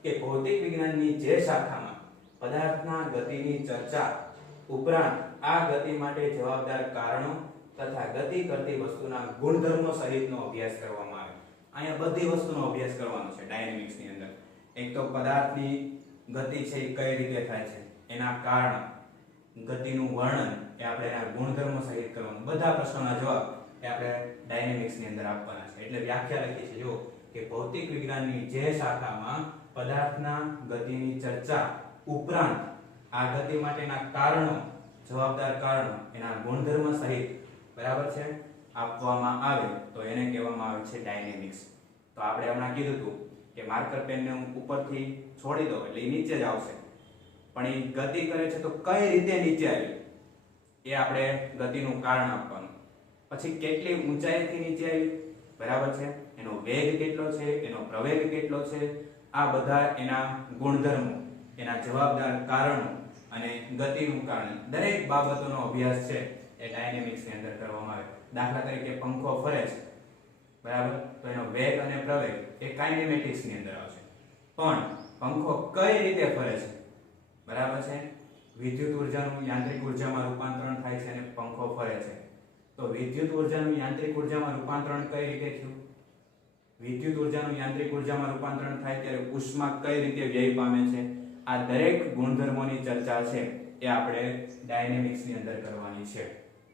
કે ભૌતિક વિજ્ઞાનની જે શાખામાં પદાર્થના ગતિની ચર્ચા ઉપરાંત આ ગતિ માટે જવાબદાર કારણો તથા ગતિ કરતી વસ્તુના ગુણધર્મો સહિતનો અભ્યાસ કરવામાં આવે. અહીંયા બધી વસ્તુનો અભ્યાસ કરવાનો છે ડાયનેમિક્સ ની અંદર. એક તો પદાર્થની ગતિ છે એ કઈ રીતે થાય છે, એના કારણ, ગતિનું વર્ણન એ આપણે એના ગુણધર્મો સહિત કરવાનું. બધા પ્રશ્નોના જવાબ એ આપણે ડાયનેમિક્સ ની અંદર આપવાના છે. એટલે વ્યાખ્યા લખી છે જો કે ભૌતિક વિજ્ઞાનની જે શાખામાં પદાર્થના ગતિની ચર્ચા ઉપરાંત આ ગતિ માટેના કારણો, જવાબદાર કારણો, એના ગુણધર્મ સહિત બરાબર છે આપવામાં આવે તો એને કહેવામાં આવે છે ડાયનેમિક્સ. તો આપણે હમણાં કીધું હતું કે માર્કર પેનને હું ઉપરથી છોડી દઉં એટલે એ નીચે જ આવશે. પણ એ ગતિ કરે છે તો કઈ રીતે નીચે આવી એ આપણે ગતિનું કારણ આપવાનું. પછી કેટલી ઊંચાઈથી નીચે આવી, બરાબર છે, એનો વેગ કેટલો છે, એનો પ્રવેગ કેટલો છે, આ બધા એના ગુણધર્મો, એના જવાબદાર કારણો અને ગતિનું કારણ, દરેક બાબતોનો અભ્યાસ છે એ ડાયનેમિક્સ ની અંદર કરવામાં આવે. દાખલા તરીકે પંખો ફરે છે, બરાબર, તો એનો વેગ અને પ્રવેગ એ કાઇનેમેટિક્સ ની અંદર આવશે. પણ પંખો કઈ રીતે ફરે છે, બરાબર છે, વિદ્યુત ઉર્જાનું યાંત્રિક ઉર્જામાં રૂપાંતરણ થાય છે અને પંખો ફરે છે. તો વિદ્યુત ઉર્જાનું યાંત્રિક ઉર્જામાં રૂપાંતરણ કઈ રીતે થયું? વિદ્યુત ઉર્જાનું યાંત્રિક ઉર્જામાં રૂપાંતરણ થાય ત્યારે ઉષ્મા કઈ રીતે વ્યય પામે છે? આ દરેક ગુણધર્મોની ચર્ચા છે એ આપણે ડાયનેમિક્સ ની અંદર કરવાની છે.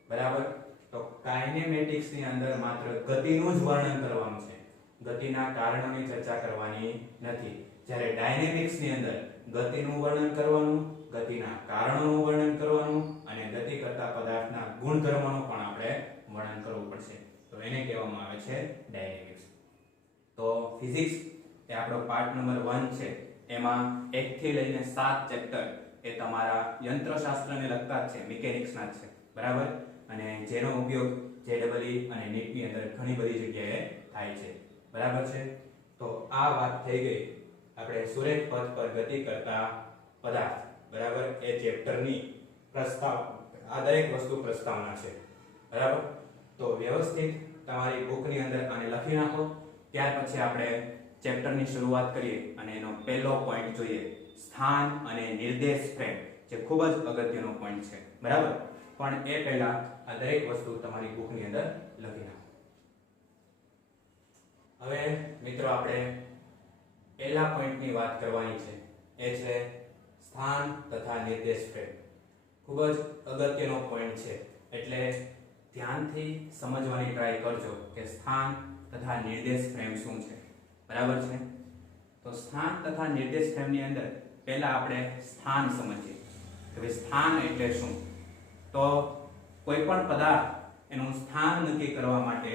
બરાબર. તો કાઇનેમેટિક્સ ની અંદર માત્ર ગતિનું જ વર્ણન કરવાનું છે, ગતિના કારણોની ચર્ચા કરવાની નથી. જ્યારે ડાયનેમિક્સ ની અંદર ગતિનું વર્ણન કરવાનું, ગતિના કારણોનું વર્ણન કરવાનું અને ગતિ કરતા પદાર્થના ગુણધર્મોનું પણ આપણે વર્ણન કરવું પડશે. એને કહેવામાં આવે છે ડાયનેમિક્સ. તો ફિઝિક્સ એ આપણો પાર્ટ નંબર 1 છે. એમાં 1 થી લઈને 7 ચેપ્ટર એ તમારા યંત્રશાસ્ત્રને લગતા જ છે, મિકેનિક્સના જ છે, બરાબર. અને જેનો ઉપયોગ JEE અને NEET ની અંદર ઘણી બધી જગ્યાએ થાય છે, બરાબર છે. તો આ વાત થઈ ગઈ આપણે સુરેખ પથ પર ગતિ કરતા પદાર્થ, બરાબર. એ ચેપ્ટરની પ્રસ્તાવ, આ દરેક વસ્તુ પ્રસ્તાવના છે, બરાબર. તો વ્યવસ્થિત તમારી બુકની અંદર આને લખી નાખો. ત્યાર પછી આપણે ચેપ્ટરની શરૂઆત કરીએ અને એનો પહેલો પોઈન્ટ જોઈએ, સ્થાન અને નિર્દેશ ફ્રેમ, જે ખૂબ જ અગત્યનો પોઈન્ટ છે, બરાબર. પણ એ પહેલા આ દરેક વસ્તુ તમારી બુકની અંદર લખી નાખો. હવે મિત્રો આપણે પહેલા પોઈન્ટની વાત કરવાની છે, એ છે સ્થાન તથા નિર્દેશ ફ્રેમ. ખૂબ જ અગત્યનો પોઈન્ટ છે, એટલે ધ્યાનથી સમજવાની ટ્રાય કરજો કે સ્થાન તથા નિર્દેશ ફ્રેમ શું છે, બરાબર છે. તો સ્થાન તથા નિર્દેશ ફ્રેમની અંદર પહેલા આપણે સ્થાન સમજીએ કે ભાઈ સ્થાન એટલે શું. તો કોઈ પણ પદાર્થ એનું સ્થાન નક્કી કરવા માટે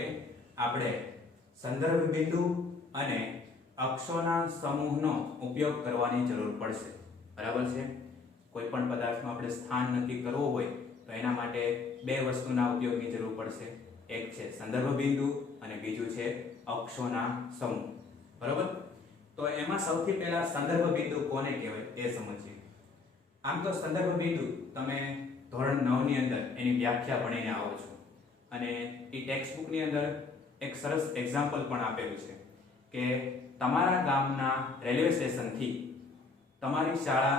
આપણે સંદર્ભ બિંદુ અને અક્ષોના સમૂહનો ઉપયોગ કરવાની જરૂર પડશે, બરાબર છે. કોઈ પણ પદાર્થનું આપણે સ્થાન નક્કી કરવું હોય તો એના માટે બે વસ્તુના ઉપયોગની જરૂર પડશે. એક છે સંદર્ભ બિંદુ અને બીજું છે અક્ષોના સમૂહ, બરાબર. તો એમાં સૌથી પહેલા સંદર્ભ બિંદુ કોને કહેવાય એ સમજીએ. આમ તો સંદર્ભ બિંદુ તમે ધોરણ 9 ની અંદર એની વ્યાખ્યા ભણીને આવો છો અને એ ટેક્સ્ટ બુકની અંદર એક સરસ એક્ઝામ્પલ પણ આપેલું છે કે તમારા ગામના રેલવે સ્ટેશનથી તમારી શાળા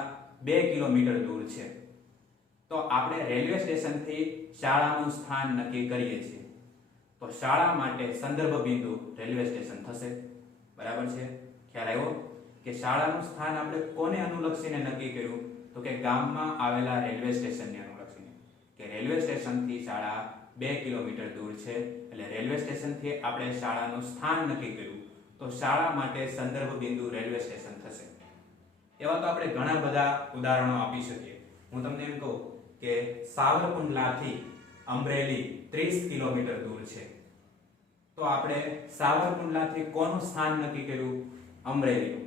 2 કિલોમીટર દૂર છે. તો આપણે રેલવે સ્ટેશનથી શાળાનું સ્થાન નક્કી કરીએ છીએ, તો શાળા માટે સંદર્ભ બિંદુ રેલવે સ્ટેશન થશે, બરાબર છે. ખ્યાલ આવ્યો કે શાળાનું સ્થાન આપણે કોને અનુલક્ષીને નક્કી કર્યું, તો કે ગામમાં આવેલા રેલવે સ્ટેશનને અનુલક્ષીને, કે રેલવે સ્ટેશનથી શાળા 2 કિલોમીટર દૂર છે, એટલે રેલવે સ્ટેશનથી આપણે શાળાનું સ્થાન નક્કી કર્યું, તો શાળા માટે સંદર્ભ બિંદુ રેલવે સ્ટેશન થશે. એવા તો આપણે ઘણા બધા ઉદાહરણો આપી શકીએ. હું તમને એમ કહું કે સાવરકુંડલાથી અમરેલી 30 કિલોમીટર દૂર છે, તો આપણે સાવરકુંડલાથી કોનું સ્થાન નક્કી કર્યું, અમરેલીનું,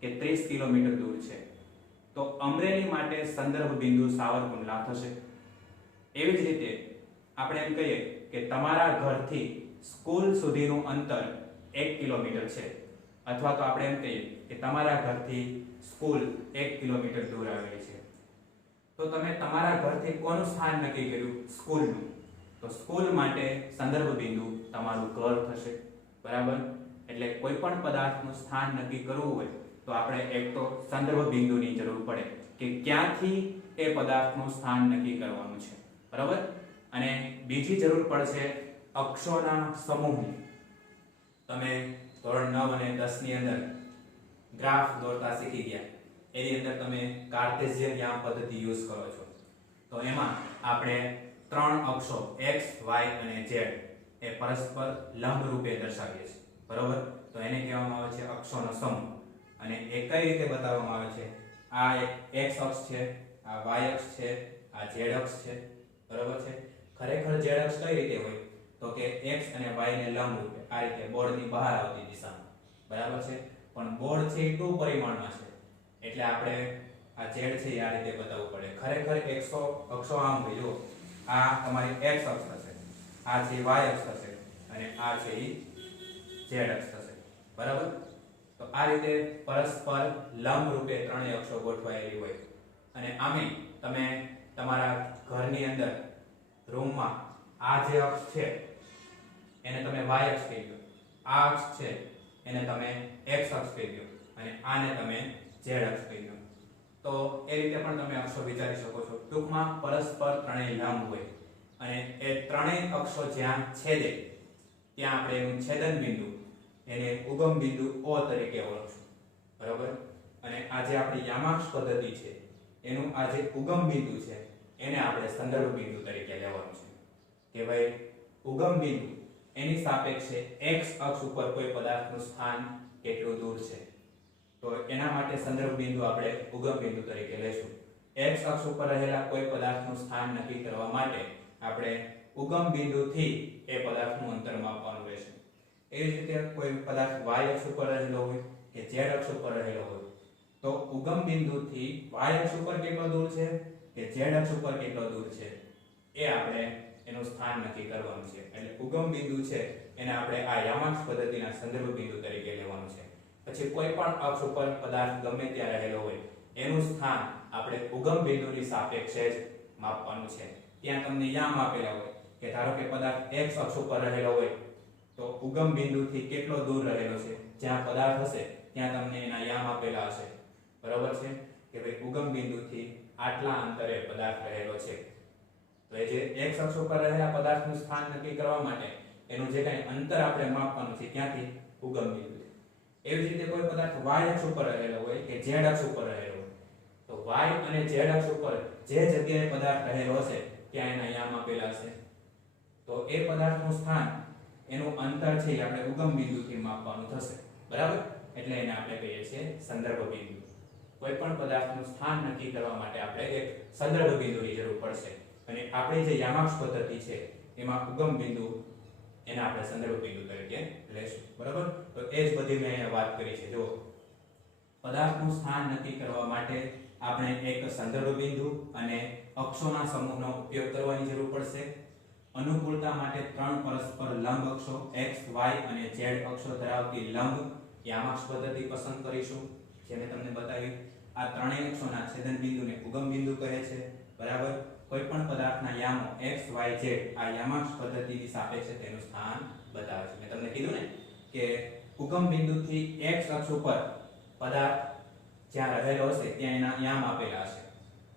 કે 30 કિલોમીટર દૂર છે, તો અમરેલી માટે સંદર્ભ બિંદુ સાવરકુંડલા થશે. એવી જ રીતે આપણે એમ કહીએ કે તમારા ઘરથી સ્કૂલ સુધીનું અંતર 1 કિલોમીટર છે, અથવા તો આપણે એમ કહીએ કે તમારા ઘરથી સ્કૂલ 1 કિલોમીટર દૂર આવેલી છે, તો તમે તમારા ઘરથી કોનું સ્થાન નક્કી કર્યું, સ્કૂલનું, તો સ્કૂલ માટે સંદર્ભ બિંદુ તમારું ઘર થશે, બરાબર. એટલે કોઈ પણ પદાર્થનું સ્થાન નક્કી કરવું હોય તો આપણે એક તો સંદર્ભ બિંદુની જરૂર પડે કે ક્યાંથી એ પદાર્થનું સ્થાન નક્કી કરવાનું છે, બરાબર. અને બીજી જરૂર પડશે અક્ષોના સમૂહની. તમે ધોરણ 9 અને 10 ની અંદર ગ્રાફ દોરતા શીખી ગયા, એની અંદર તમે કાર્ટેશિયન યામ પદ્ધતિ યુઝ કરો છો, તો એમાં આપણે 3 અક્ષો x, y અને z એ પરસ્પર લંબ રૂપે દર્શાવીએ છીએ, બરોબર. તો એને કહેવામાં આવે છે અક્ષોનો સમૂહ. અને એ કઈ રીતે બતાવવામાં આવે છે, આ એક x અક્ષ છે, આ y અક્ષ છે, આ z અક્ષ છે, બરોબર છે. ખરેખર z અક્ષ કઈ રીતે હોય, તો કે x અને y ને લંબ રૂપે આ રીતે બોર્ડની બહાર આવતી દિશામાં, બરાબર છે. પણ બોર્ડ છે એ 2 પરિમાણમાં છે, એટલે આપણે આ z છે એ આ રીતે બતાવવું પડે. ખરેખર અક્ષો આમ હોય, જો આ તમારી x અક્ષ થશે, આ છે y અક્ષ થશે અને આ છે એ z અક્ષ થશે, બરાબર. તો આ રીતે પરસ્પર લંબ રૂપે ત્રણેય અક્ષો ગોઠવાયેલી હોય. અને આમે તમે તમારા ઘરની અંદર રૂમમાં આ જે અક્ષ છે એને તમે y અક્ષ કહી દો, આ અક્ષ છે એને તમે x અક્ષ કહી દો અને આને તમે z અક્ષ કહી દો. તો એ રીતે પણ તમે અક્ષો વિચારી શકો છો. ટૂંકમાં પરસ્પર ત્રણેય લંબ હોય અને એ ત્રણેય અક્ષો જ્યાં છેદે ત્યાં આપણે એનું છેદન બિંદુ, એને ઉગમ બિંદુ O તરીકે ઓળખશું, બરાબર. અને આ જે આપણી યામાક્ષ પદ્ધતિ છે એનું આ જે ઉગમ બિંદુ છે એને આપણે સંદર્ભ બિંદુ તરીકે લેવાનું છે કે ભાઈ ઉગમ બિંદુ એની સાપેક્ષે x અક્ષ ઉપર કોઈ પદાર્થનું સ્થાન કેટલું દૂર છે, તો એના માટે સંદર્ભ બિંદુ આપણે ઉગમ બિંદુ તરીકે લેશું. x અક્ષ ઉપર રહેલા કોઈ પદાર્થનું સ્થાન નક્કી કરવા માટે આપણે ઉગમ બિંદુથી એ પદાર્થનું અંતર માપવાનું રહેશે. એ જ રીતે કોઈ પદાર્થ y અક્ષ ઉપર રહેલો હોય કે z અક્ષ ઉપર રહેલો હોય તો ઉગમ બિંદુથી y અક્ષ ઉપર કેટલો દૂર છે કે z અક્ષ ઉપર કેટલો દૂર છે એ આપણે એનું સ્થાન નક્કી કરવાનું છે. એટલે ઉગમ બિંદુ છે એને આપણે આ યામાક્ષ પદ્ધતિના સંદર્ભ બિંદુ તરીકે લેવાનું છે. પછી કોઈ પણ અક્ષ ઉપર પદાર્થ ગમે ત્યાં રહેલો હોય એનું સ્થાન આપણે ઉગમ બિંદુની સાપેક્ષે જ માપવાનું છે. ત્યાં તમને યામ આપેલા હોય કે ધારો કે પદાર્થ x અક્ષ ઉપર રહેલો હોય તો ઉગમ બિંદુથી કેટલો દૂર રહેલો છે, જ્યાં પદાર્થ હશે ત્યાં તમને એના યામ આપેલા હશે. બરાબર છે કે ભાઈ ઉગમ બિંદુથી આટલા અંતરે પદાર્થ રહેલો છે. તો એ જે x અક્ષ ઉપર રહેલા પદાર્થનું સ્થાન નક્કી કરવા માટે એનું જે કંઈ અંતર આપણે માપવાનું છે ત્યાંથી ઉગમ બિંદુ. એવી જ રીતે કોઈ પદાર્થ y અક્ષ ઉપર રહેલો હોય કે z અક્ષ ઉપર રહેલો હોય તો y અને z અક્ષ ઉપર જે જગ્યાએ પદાર્થ રહેલો હશે ત્યાં એના યામ આપેલા હશે. તો એ પદાર્થનું સ્થાન એનું અંતર છે એ આપણે ઉગમ બિંદુથી માપવાનું થશે. બરાબર? એટલે એને આપણે કહીએ છીએ સંદર્ભ બિંદુ. કોઈ પણ પદાર્થનું સ્થાન નક્કી કરવા માટે આપણે એક સંદર્ભ બિંદુની જરૂર પડશે અને આપણી જે યામાક્ષ પદ્ધતિ છે એમાં ઉગમ બિંદુ એને આપણે સંદર્ભ બિંદુ તરીકે લેશું. બરાબર? તો એ જ બધી મેં અહીંયા વાત કરી છે. જો પદાર્થનું સ્થાન નક્કી કરવા માટે આપણે એક સંદર્ભ બિંદુ અને અક્ષોના સમૂહનો ઉપયોગ કરવાની જરૂર પડશે. અનુકૂળતા માટે ત્રણ પરસ્પર લંબ અક્ષો x y અને z અક્ષો ધરાવતી લંબ યામાક્ષ પદ્ધતિ પસંદ કરીશું. જે મેં તમને બતાવી આ ત્રણેય અક્ષોના છેદન બિંદુને ઉગમ બિંદુ કહે છે. બરાબર? કોઈ પણ પદાર્થના યામો x y z આ યામાક્ષ પદ્ધતિની સાપેક્ષે તેનું સ્થાન બતાવે છે. મેં તમને કીધું ને કે ઉગમ બિંદુથી x અક્ષ ઉપર પદાર્થ જ્યાં રહેલો હશે ત્યાં એના યામ આપેલા હશે.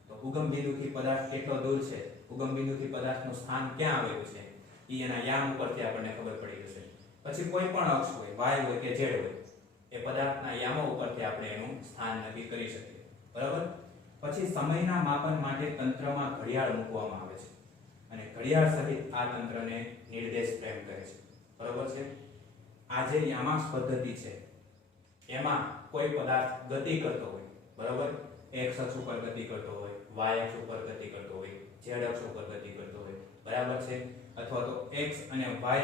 તો ઉગમ બિંદુથી પદાર્થ કેટલો દૂર છે, ઉગમ બિંદુથી પદાર્થનું સ્થાન ક્યાં આવેલું છે એ એના યામ ઉપરથી આપણને ખબર પડી જશે. પછી કોઈ પણ અક્ષ હોય y હોય કે z હોય એ પદાર્થના યામો ઉપરથી આપણે એનું સ્થાન નક્કી કરી શકીએ. બરાબર? પછી સમયના માપન માટે તંત્રમાં ઘડિયાળ મૂકવામાં આવે છે અને ઘડિયાળ સહિત આ તંત્રને નિર્દેશ ફ્રેમ કહે છે. બરાબર છે? આ જે યામાક્ષ પદ્ધતિ છે એમાં કોઈ પદાર્થ ગતિ કરતો હોય, બરાબર, x અક્ષ ઉપર ગતિ કરતો હોય, y અક્ષ ઉપર ગતિ કરતો હોય, z અક્ષ ઉપર ગતિ કરતો હોય, બરાબર છે, અથવા તો x અને y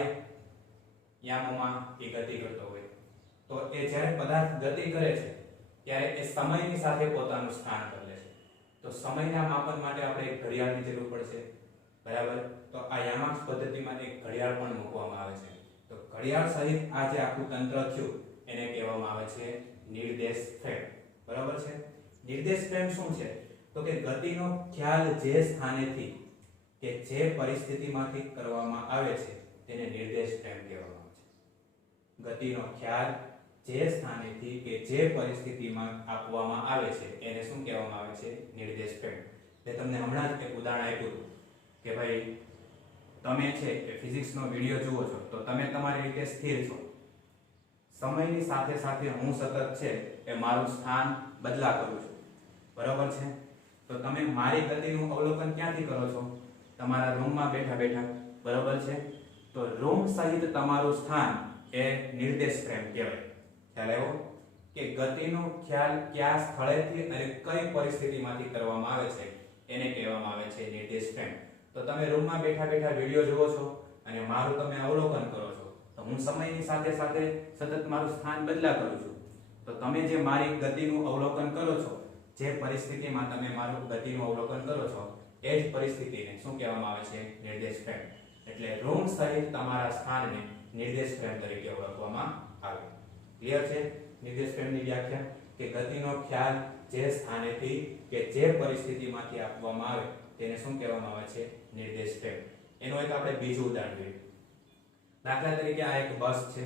યામોમાં એ ગતિ કરતો હોય તો એ જ્યારે પદાર્થ ગતિ કરે છે ત્યારે એ સમયની સાથે પોતાનું સ્થાન બદલે છે. તો સમયના માપન માટે આપણે એક ઘડિયાળની જરૂર પડશે. બરાબર? તો આ યામાક્ષ પદ્ધતિમાં એક ઘડિયાળ પણ મૂકવામાં આવે છે. તો ઘડિયાળ સહિત આ જે આખું તંત્ર થયું એને કહેવામાં આવે છે નિર્દેશ ફ્રેમ. બરાબર છે? નિર્દેશ ફ્રેમ શું છે? તો કે ગતિનો ખ્યાલ જે સ્થાનેથી કે જે પરિસ્થિતિમાંથી કરવામાં આવે છે તેને નિર્દેશ ફ્રેમ કહેવામાં આવે છે. ગતિનો ખ્યાલ જે સ્થાનેથી કે જે પરિસ્થિતિમાં આપવામાં આવે છે એને શું કહેવામાં આવે છે? નિર્દેશ ફ્રેમ. એટલે તમને હમણાં જ એક ઉદાહરણ આપ્યું હતું કે ભાઈ તમે છે એ ફિઝિક્સનો વિડિયો જુઓ છો તો તમે તમારી રીતે સ્થિર છો, સમયની સાથે સાથે હું સતત છે એ મારું સ્થાન બદલા કરું છું. બરાબર છે? તો તમે મારી ગતિનું અવલોકન ક્યાંથી કરો છો? તમારા રૂમમાં બેઠા બેઠા. બરાબર છે? તો રૂમ સહિત તમારું સ્થાન એ નિર્દેશ ફ્રેમ કહેવાય. ખ્યાલ આવ્યો કે ગતિનો ખ્યાલ કયા સ્થળેથી અને કઈ પરિસ્થિતિમાંથી કરવામાં આવે છે એને કહેવામાં આવે છે નિર્દેશ ફ્રેમ. તો તમે રૂમમાં બેઠા બેઠા વિડિયો જુઓ છો અને મારું તમે અવલોકન કરો છો તો હું સમયની સાથે સાથે સતત મારું સ્થાન બદલા કરું છું. તો તમે જે મારી ગતિનું અવલોકન કરો છો, જે પરિસ્થિતિમાં તમે મારું ગતિનું અવલોકન કરો છો એ જ પરિસ્થિતિને શું કહેવામાં આવે છે? નિર્દેશ ફ્રેમ. એટલે રૂમ સહિત તમારા સ્થાનને નિર્દેશ ફ્રેમ તરીકે ઓળખવામાં આવે. ક્લિયર છે? નિર્દેશ ફ્રેમની વ્યાખ્યા કે ગતિનો ખ્યાલ જે સ્થાનેથી કે જે પરિસ્થિતિમાંથી આપવામાં આવે તેને શું કહેવામાં આવે છે? નિર્દેશ ફ્રેમ. એનું એક આપણે બીજું ઉદાહરણ જોઈએ. દાખલા તરીકે આ એક બસ છે.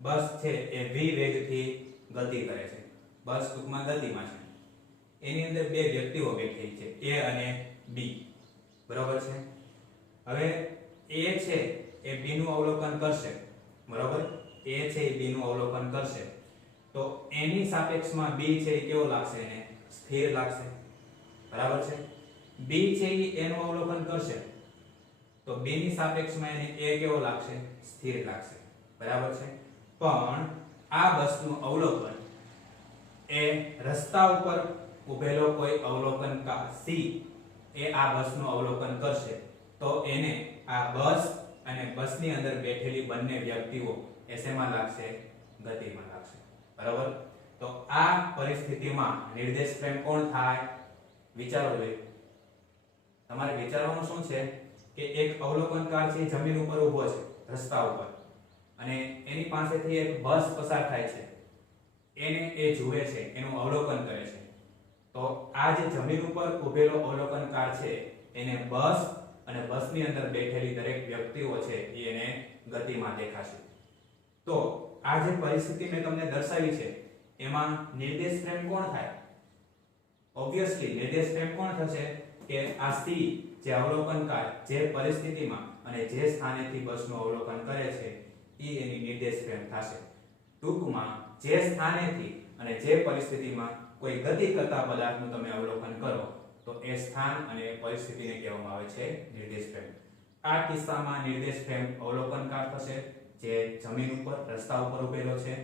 બસ છે એ v વેગથી ગતિ કરે છે. બસ ટૂંકમાં ગતિમાં છે. એની અંદર બે વ્યક્તિઓ બેઠી છે, a અને b. બરાબર છે? હવે a છે એ b નું અવલોકન કરશે. બરાબર? a છે એ b નું અવલોકન કરશે તો એની સાપેક્ષમાં b છે એ કેવો લાગશે? એને સ્થિર લાગશે. બરાબર છે? b છે એ એનું અવલોકન કરશે તો b ની સાપેક્ષમાં એને a કેવો લાગશે? સ્થિર લાગશે. બરાબર છે? પણ આ બસનું અવલોકન એ રસ્તા ઉપર ઊભેલો કોઈ અવલોકનકાર c એ આ બસનું અવલોકન કરશે તો એને આ બસ અને બસની અંદર બેઠેલી બંને વ્યક્તિઓ એસેમાં લાગશે, ગતિમાં લાગશે, બરાબર. તો આ પરિસ્થિતિમાં નિર્દેશ ફ્રેમ કોણ થાય? વિચારો જોઈએ. તમારે વિચારવાનું શું છે કે એક અવલોકનકાર છે જમીન ઉપર ઊભો છે રસ્તા ઉપર અને એની પાસેથી એક બસ પસાર થાય છે, એને એ જુએ છે, એનું અવલોકન કરે છે. તો આ જે જમીન ઉપર ઊભેલો અવલોકનકાર છે એને બસ અને બસની અંદર બેઠેલી દરેક વ્યક્તિઓ છે એને ગતિમાં દેખાશે. તો આ જે પરિસ્થિતિ મેં તમને દર્શાવી છે એમાં નિર્દેશ ફ્રેમ કોણ થાય? ઓબ્વિયસલી નિર્દેશ ફ્રેમ કોણ થશે કે આ સી જે અવલોકનકાર જે પરિસ્થિતિમાં અને જે સ્થાનેથી બસનું અવલોકન કરે છે એ એની નિર્દેશ ફ્રેમ થશે. ટૂંકમાં જે સ્થાનેથી અને જે પરિસ્થિતિમાં કોઈ ગતિ કરતા પદાર્થનું તમે અવલોકન કરો તો એ સ્થાન અને એ પરિસ્થિતિને કહેવામાં આવે છે નિર્દેશ ફ્રેમ. આ કિસ્સામાં નિર્દેશ ફ્રેમ અવલોકનકાર થશે જે જમીન ઉપર રસ્તા ઉપર ઉભેલો છે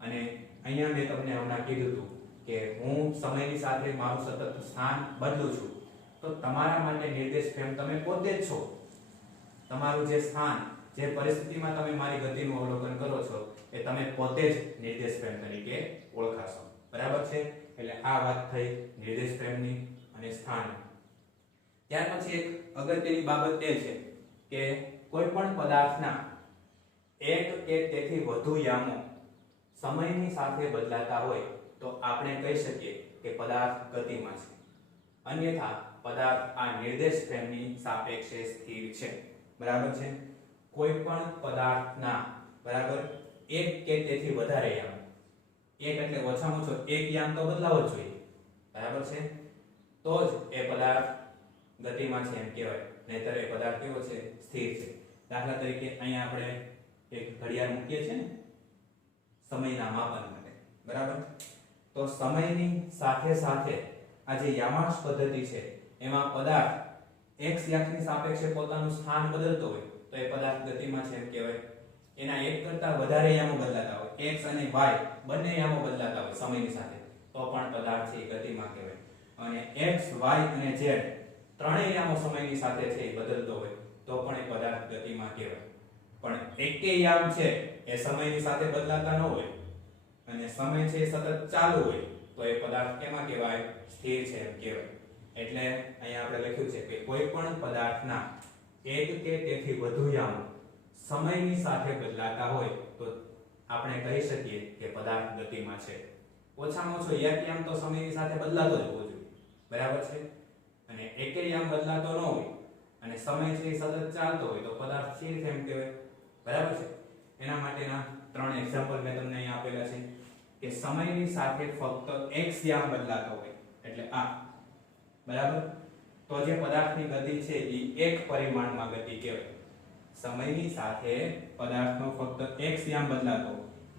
અને અહીંયા મેં તમને હમણાં કીધું હતું કે હું સમયની સાથે મારું સતત સ્થાન બદલું છું. તો તમારા માટે નિર્દેશ ફ્રેમ તમે પોતે જ છો. તમારું જે સ્થાન જે પરિસ્થિતિમાં તમે મારી ગતિનું અવલોકન કરો છો એ તમે પોતે જ નિર્દેશ ફ્રેમ તરીકે ઓળખાશો, બરાબર છે. એટલે આ વાત થઈ નિર્દેશ ફ્રેમની અને સ્થાન. ત્યાર પછી એક અગત્યની બાબત એ છે કે કોઈ પણ પદાર્થના એક કે તેથી વધુ યામો સમયની સાથે બદલાતા હોય તો આપણે કહી શકીએ કે પદાર્થ ગતિમાં છે. અન્યથા પદાર્થ આ નિર્દેશ ફ્રેમની સાપેક્ષે સ્થિર છે, બરાબર છે. કોઈ પણ પદાર્થના બરાબર એક કે તેથી વધારે યામ, એક એટલે ઓછામાં ઓછો એક યામ તો બદલાવો જ જોઈએ, બરાબર છે. તો જ એ પદાર્થ ગતિમાં છે એમ કહેવાય, નહીંતર એ પદાર્થ કેવો છે? સ્થિર છે. દાખલા તરીકે અહીંયા આપણે એક ઘડિયાળ મૂકીએ છીએ ને સમયના માપન માટે, બરાબર. તો સમયની સાથે સાથે આ જે યામાંશ પદ્ધતિ છે એમાં પદાર્થ x અક્ષની સાપેક્ષે પોતાનું સ્થાન બદલતો હોય તો એ પદાર્થ ગતિમાં છે એમ કહેવાય. એના એક કરતા વધારે યામો બદલાતા હોય, x અને y બંને યામો બદલાતા હોય સમયની સાથે, તો પણ પદાર્થ છે એ ગતિમાં કહેવાય. અને x, y અને z ત્રણેય યામો સમયની સાથે છે એ બદલતો હોય તો પણ એ પદાર્થ ગતિમાં કહેવાય. પણ એકેય યામ છે એ સમયની સાથે બદલાતા ન હોય અને સમય છે એ સતત ચાલુ હોય તો એ પદાર્થ કેમાં કહેવાય? સ્થિર છે એમ કહેવાય. એટલે અહીંયા આપણે લખ્યું છે કે કોઈ પણ પદાર્થના એક કે તેથી વધુ યામો સમયની સાથે બદલાતા હોય તો આપણે કહી શકીએ કે પદાર્થ ગતિમાં છે. ઓછામાં ઓછો એક યામ તો સમયની સાથે બદલાતો જ હોવો જોઈએ, બરાબર છે. અને એકેય યામ બદલાતો ન હોય અને સમય છે એ સતત ચાલતો હોય તો પદાર્થ સ્થિર છે એમ કહેવાય, બરાબર છે. એના માટેના 3 એક્ઝામ્પલ મેં તમને અહીં આપેલા છે કે સમયની સાથે ફક્ત x યામ બદલાતો હોય એટલે આ, બરાબર. તો જે પદાર્થની ગતિ છે એ એક પરિમાણમાં ગતિ કહેવાય. સમયની સાથે પદાર્થનો ફક્ત x યામ બદલાતો,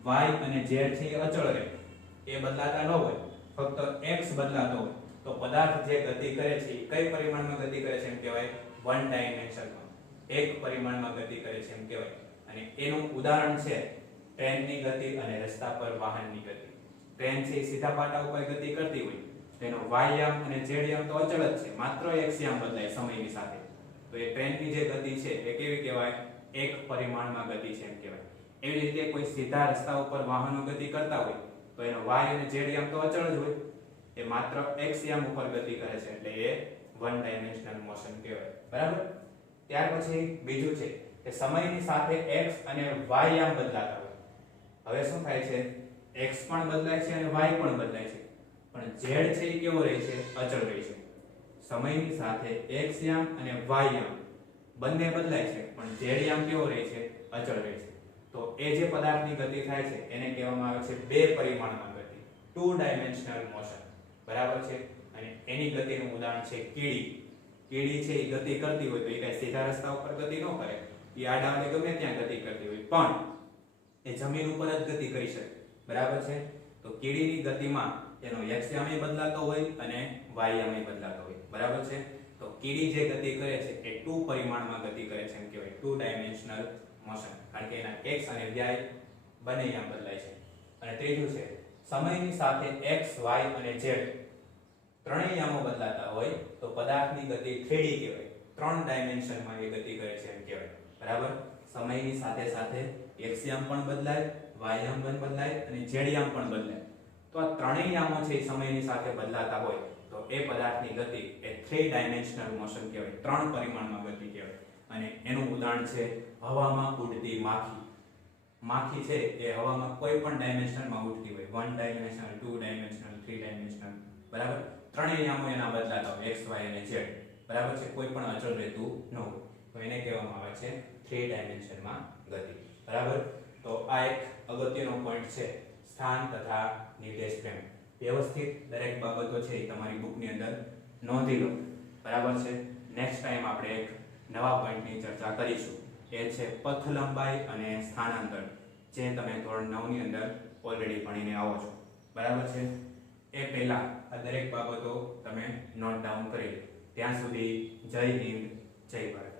y અને z છે એ અચળ રહે, એ બદલાતા ન હોય, ફક્ત x બદલાતો હોય તો પદાર્થ જે ગતિ કરે છે એ કઈ પરિમાણમાં ગતિ કરે છે એમ કહેવાય? વન ડાયમેન્શનમાં, એક પરિમાણમાં ગતિ કરે છે એમ કહેવાય. અને એનું ઉદાહરણ છે ટ્રેનની ગતિ અને રસ્તા પર વાહનની ગતિ. ટ્રેન છે સીધા પાટા ઉપર ગતિ કરતી હોય તેનો y યામ અને z યામ તો અચળ જ છે, માત્ર x યામ બદલાય સમયની સાથે. તો એ ટ્રેનની જે ગતિ છે એ કેવી કહેવાય? એક પરિમાણમાં ગતિ છે એમ કહેવાય. એવી રીતે કોઈ સીધા રસ્તા ઉપર વાહનો ગતિ કરતા હોય તો એનો y અને z યામ તો અચળ જ હોય, એ માત્ર x યામ ઉપર ગતિ કરે છે એટલે એ વન ડાયમેન્શનલ મોશન કહેવાય, બરાબર. ત્યાર પછી બીજું છે કે સમયની સાથે x અને y યામ બદલાતા હોય. હવે શું થાય છે? x પણ બદલાય છે અને y પણ બદલાય છે, પણ z છે એ કેવો રહે છે? અચળ રહે છે. સમયની સાથે x યામ અને y યામ બંને બદલાય છે પણ z યામ કેવો રહે છે? અચળ રહે છે. તો એ જે પદાર્થની ગતિ થાય છે એને કહેવામાં આવે છે બે પરિમાણમાં ગતિ, 2 ડાયમેન્શનલ મોશન, બરાબર છે. અને એની ગતિનું ઉદાહરણ છે કીડી. કીડી છે એ ગતિ કરતી હોય તો એ કઈ સીધા રસ્તા ઉપર ગતિ ન કરે, એ આડાને ગમે ત્યાં ગતિ કરતી હોય, પણ એ જમીન ઉપર જ ગતિ કરી શકે, બરાબર છે. તો કીડીની ગતિમાં એનો x યામ બદલાતો હોય અને y યામ બદલાતો હોય, બરાબર છે. તો કીડી જે ગતિ કરે છે એ 2 પરિમાણમાં ગતિ કરે છે એમ કહેવાય, 2 ડાયમેન્શનલ મોશન, કારણ કે એના x અને y બંને યામ બદલાય છે. અને ત્રીજું છે સમયની સાથે x, y અને z ત્રણેય યામો બદલાતા હોય તો પદાર્થની ગતિ 3D કહેવાય. ત્રણ ડાયમેન્શનમાં એ ગતિ કરે છે એમ કહેવાય. બરાબર. સમયની સાથે સાથે x યામ પણ બદલાય, y યામ પણ બદલાય અને z યામ પણ બદલાય. તો આ ત્રણેય યામો છે એ સમયની સાથે બદલાતા હોય તો એ પદાર્થની ગતિ એ 3 ડાયમેન્શનલ મોશન કહેવાય, ત્રણ પરિમાણમાં ગતિ કહેવાય. અને એનું ઉદાહરણ છે હવામાં ઉડતી માખી. માખી છે એ હવામાં કોઈ પણ ડાયમેન્શનમાં ઉડતી હોય, 1 ડાયમેન્શનલ, 2 ડાયમેન્શનલ, 3 ડાયમેન્શનલ. બરાબર. ત્રણેય યામો એના બદલાતા હોય, x, y અને z. બરાબર છે. કોઈ પણ અચળ રહેતું ન હોય તો એને કહેવામાં આવે છે 3 ડાયમેન્શનમાં ગતિ. બરાબર. તો આ એક અગત્યનો પોઈન્ટ છે, સ્થાન તથા નિર્દેશ ફ્રેમ. વ્યવસ્થિત દરેક બાબતો છે એ તમારી બુકની અંદર નોંધી લો. બરાબર છે. નેક્સ્ટ ટાઈમ આપણે એક નવા પોઈન્ટની ચર્ચા કરીશું. એ છે પથ લંબાઈ અને સ્થાનાંતર, જે તમે ધોરણ 9 ની અંદર ઓલરેડી ભણીને આવો છો. બરાબર છે. એ પહેલા આ દરેક બાબતો તમે નોટ ડાઉન કરી લો. ત્યાં સુધી જય હિન્દ, જય ભારત.